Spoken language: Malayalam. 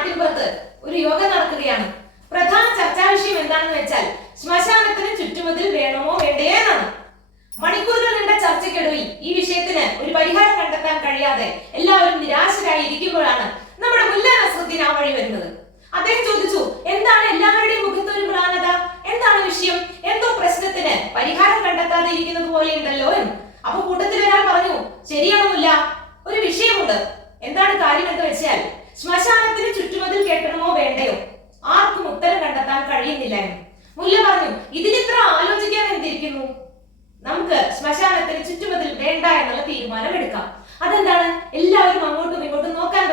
നാട്ടിൻപുറത്ത് ഒരു യോഗ നടക്കുകയാണ്. പ്രധാന ചർച്ചാ വിഷയം എന്താണെന്ന് വെച്ചാൽ ശ്മശാനത്തിന് ചുറ്റുമതിൽ വേണമോ വേണ്ടയോ എന്നാണ്. മണിക്കൂറുകൾ നീണ്ട ചർച്ചയ്ക്കൊടുവിൽ ഈ വിഷയത്തിന് ഒരു പരിഹാരം കണ്ടെത്താൻ കഴിയാതെ എല്ലാവരും നിരാശരായി ഇരിക്കുമ്പോഴാണ് നമ്മുടെ മുല്ലാ നസ്രുദ്ദീൻ ആ വഴി വരുന്നത്. അദ്ദേഹം ചോദിച്ചു, എന്താണ് എല്ലാവരുടെയും മുഖത്ത് ഒരു മ്ലാനത, എന്താണ് വിഷയം, എന്തോ പ്രശ്നത്തിന് പരിഹാരം കണ്ടെത്താതെ ഇരിക്കുന്നത് പോലെയുണ്ടല്ലോ എന്ന്. അപ്പൊ കൂട്ടത്തിൽ ഒരാൾ പറഞ്ഞു, ശരിയാണോന്നില്ല, ഒരു വിഷയമുണ്ട്. എന്താണ് കാര്യം എന്ന് വെച്ചാൽ ശ്മശാനത്തിന് ചുറ്റുമതിൽ കെട്ടണമോ വേണ്ടയോ, ആർക്കും ഉത്തരം കണ്ടെത്താൻ കഴിയുന്നില്ല എന്ന്. മുല്ല പറഞ്ഞു, ഇതിലിത്ര ആലോചിക്കാൻ എന്തിരിക്കുന്നു, നമുക്ക് ശ്മശാനത്തിന് ചുറ്റുമതിൽ വേണ്ട എന്നുള്ള തീരുമാനം എടുക്കാം. അതെന്താണ്, എല്ലാവരും അങ്ങോട്ടും ഇങ്ങോട്ടും നോക്കാൻ